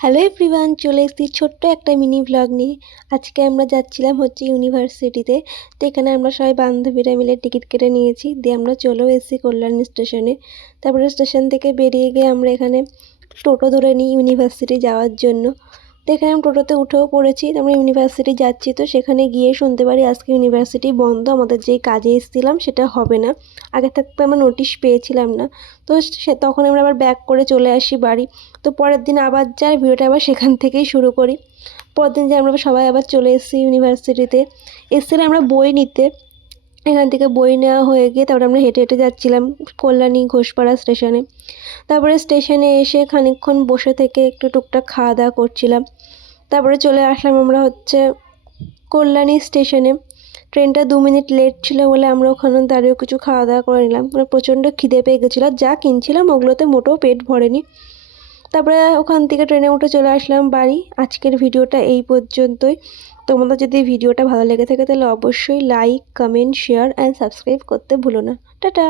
Hello everyone, চলে এসেছি ছোট্ট একটা মিনি ব্লগ নিয়ে। আজকে আমরা যাচ্ছিলাম ইউনিভার্সিটিতে। তো এখানে আমরা সবাই বান্ধবীরা মিলে টিকিট কেটে নিয়েছি, দিয়ে আমরা চলেও এসেছি কল্যাণী স্টেশনে। তারপরে স্টেশন থেকে বেরিয়ে গিয়ে আমরা এখানে টোটো ধরে নিই ইউনিভার্সিটি যাওয়ার জন্য। তো এখানে আমি টোটোতে উঠেও পড়েছি। আমরা ইউনিভার্সিটি যাচ্ছি, তো সেখানে গিয়ে শুনতে পারি আজকে ইউনিভার্সিটি বন্ধ, আমাদের যেই কাজে এসেছিলাম সেটা হবে না। আগে থাকতে আমরা নোটিশ পেয়েছিলাম না। তো তখন আমরা আবার ব্যাক করে চলে আসি বাড়ি। তো পরের দিন আবার যাই, ভিডিওটা আবার সেখান থেকেই শুরু করি। পরের দিন যে আমরা সবাই আবার চলে এসেছি ইউনিভার্সিটিতে। এসেছিলাম আমরা বই নিতে। এখান থেকে বই নেওয়া হয়ে গিয়ে তারপরে আমরা হেঁটে হেঁটে যাচ্ছিলাম কল্যাণী ঘোষপাড়া স্টেশনে। তারপরে স্টেশনে এসে খানিকক্ষণ বসে থেকে একটু টুকটাক খাওয়া দাওয়া করছিলাম। তারপরে চলে আসলাম আমরা কল্যাণী স্টেশনে। ট্রেনটা 2 মিনিট লেট ছিল বলে আমরা ওখানে দাঁড়িয়েও কিছু খাওয়া দাওয়া করে নিলাম। প্রচণ্ড খিদে পেয়ে গেছিলো, যা কিনছিলাম ওগুলোতে মোটেও পেট ভরেনি। তারপরে ওখান থেকে ট্রেনে উঠে চলে আসলাম বাড়ি। আজকের ভিডিওটা এই পর্যন্তই। তোমাদের যদি ভিডিওটা ভালো লেগে থাকে তাহলে অবশ্যই like, comment, share and subscribe করতে ভুলো না। টাটা।